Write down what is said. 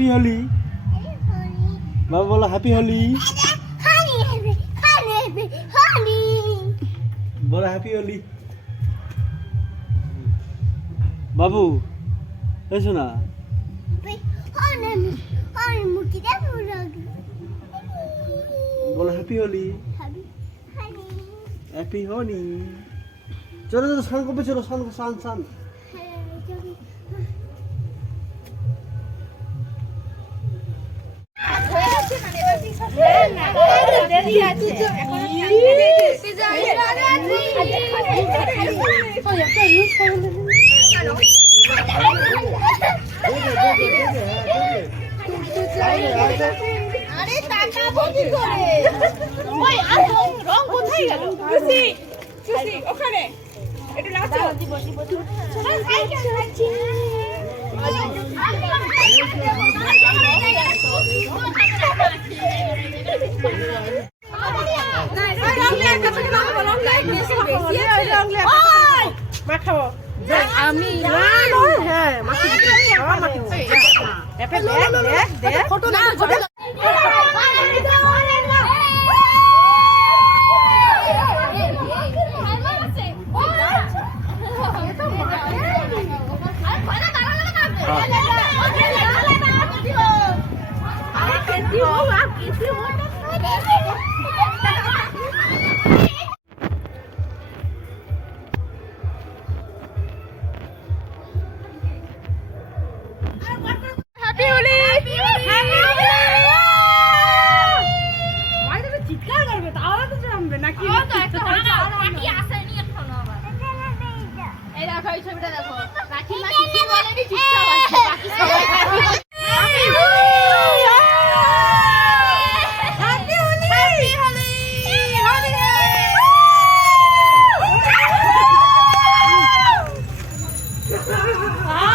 Happy Holi বাবা বলো happy Holi বলো হ্যাপি হোলি বাবু এসো না বলো হ্যাপি হোলি হ্যাপি হোলি চলো চলো, স্নান করবে, চলো, স্নান স্নান স্নান। আরে টাকা বন্ধ করে। ওই আর রং কোথায় গেল? ওখানে। একটু নাচো। আমি হ্যাঁ ফটো না চিৎকার করবে তো আওয়াজ জমবে নাকি? এই দেখো এই ছবিটা দেখো। রাখি মা কি বলেনি চুপচাপ Ah!